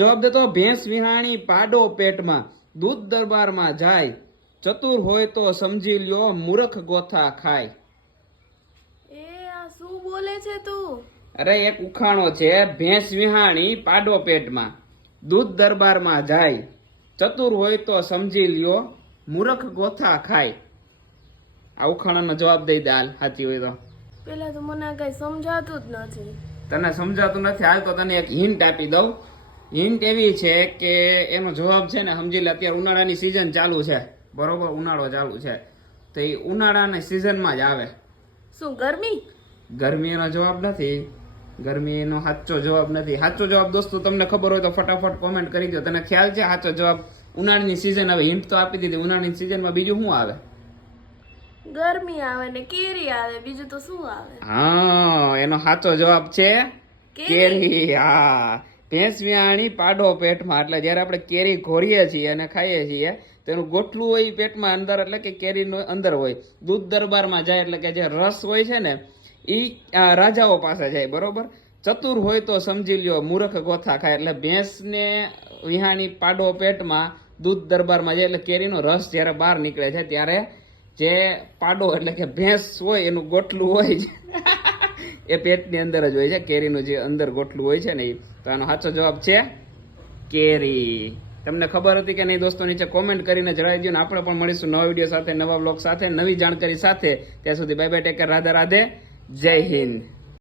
જવાબ દેતો ભેંસ વિહાણી પાડો પેટમાં દૂધ દરબારમાં જાય ચતુર હોય તો સમજી લ્યો મૂર્ખ ગોથા ખાય. એ આ શું બોલે છે તું? અરે એક ઉખાણો છે, ભેંસ વિહાણી પાડો પેટમાં દૂધ દરબારમાં જાય ચતુર હોય તો સમજી લ્યો મૂર્ખ ગોથા ખાય. આ ઉખાણાનો જવાબ દઈ દે હાલ, સાચી હોય તો. પેલા તો મને કઈ સમજાતું જ નથી. તને સમજાતું નથી? હાલ તો તને એક હિન્ટ આપી દઉં. હિન્ટ એવી છે કે એનો જવાબ છે ને, સમજી લે અત્યારે ઉનાળાની સિઝન ચાલુ છે, બરોબર? ઉનાળો ચાલુ છે તો એ ઉનાળાની સિઝનમાં જ આવે. શું ગરમી? ગરમીનો જવાબ નથી, ગરમીનો સાચો જવાબ નથી. સાચો જવાબ દોસ્તો તમને ખબર હોય તો ફટાફટ કોમેન્ટ કરી દો. તને ખ્યાલ છે સાચો જવાબ? ઉનાળાની સિઝન આવે, હિન્ટ તો આપી દીધી. ઉનાળાની સિઝનમાં બીજું શું આવે? ગરમી આવે ને કેરી આવે, બીજું તો શું આવે? હા, એનો સાચો જવાબ છે કેરી. હા, ભેંસ વિહાણી પાડો પેટમાં, એટલે જયારે આપણે કેરી ઘોરીએ છીએ અને ખાઈએ છીએ તેનું ગોઠલું હોય પેટમાં અંદર, એટલે કે કેરીનું અંદર હોય. દૂધ દરબારમાં જાય એટલે કે જે રસ હોય છે ને એ રાજાઓ પાસે જાય, બરોબર? ચતુર હોય તો સમજી લ્યો મૂર્ખ ગોથા ખાય. એટલે ભેંસને વિહાણી પાડો પેટમાં દૂધ દરબારમાં જાય એટલે કેરીનો રસ જ્યારે બહાર નીકળે છે ત્યારે જે પાડો એટલે કે ભેંસ હોય એનું ગોટલું હોય છે એ પેટની અંદર જ હોય છે. કેરીનું જે અંદર ગોટલું હોય છે ને એ. તો આનો સાચો જવાબ છે કેરી. તમને ખબર હતી કે નહીં દોસ્તો? નીચે કોમેન્ટ કરીને જણાવી દો ને આપણે પણ મળીશું નવા વિડીયો સાથે, નવા બ્લોગ સાથે, નવી જાણકારી સાથે. ત્યાં સુધી bye bye, take care, Radhe Radhe, જય હિન્દ.